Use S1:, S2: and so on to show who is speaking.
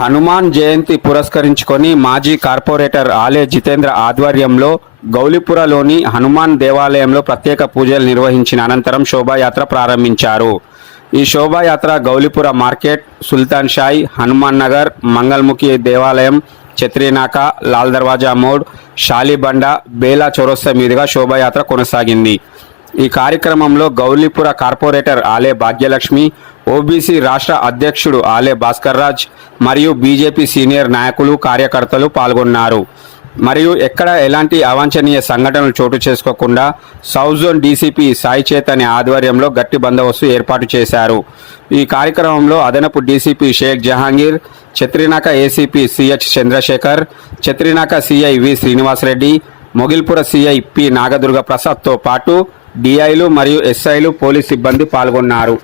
S1: హనుమాన్ జయంతి పురస్కరించుకొని మాజీ కార్పొరేటర్ ఆలే జితేంద్ర ఆధ్వర్యంలో గౌలిపురలోని హనుమాన్ దేవాలయంలో ప్రత్యేక పూజలు నిర్వహించిన అనంతరం శోభాయాత్ర ప్రారంభించారు. ఈ శోభాయాత్ర గౌలిపుర మార్కెట్ సుల్తాన్ షాయ్ హనుమాన్ నగర్ మంగళముఖి దేవాలయం చత్రీనాక లాల్ దర్వాజా మోడ్ షాలిబండ బేలా చౌరస్తా మీదుగా శోభాయాత్ర కొనసాగింది. ఈ కార్యక్రమంలో గౌలిపుర కార్పొరేటర్ ఆలే భాగ్యలక్ష్మి ఓబీసీ రాష్ట్ర అధ్యక్షుడు ఆలే భాస్కర్ రాజ్ మరియు బీజేపీ సీనియర్ నాయకులు కార్యకర్తలు పాల్గొన్నారు. మరియు ఎక్కడ ఎలాంటి అవాంఛనీయ సంఘటనలు చోటు చేసుకోకుండా సౌత్ జోన్ డీసీపీ సాయి చేతని ఆధ్వర్యంలో గట్టి బందోబస్తు ఏర్పాటు చేశారు. ఈ కార్యక్రమంలో అదనపు DCP Sheikh Jahangir Chatrinaka ACP CH Chandrashekar Chatrinaka CI V Srinivasareddy Mogalpura CI P Nagadurga ప్రసాద్తో పాటు డిఐలు మరియు ఎస్ఐలు పోలీస్ సిబ్బంది పాల్గొన్నారు.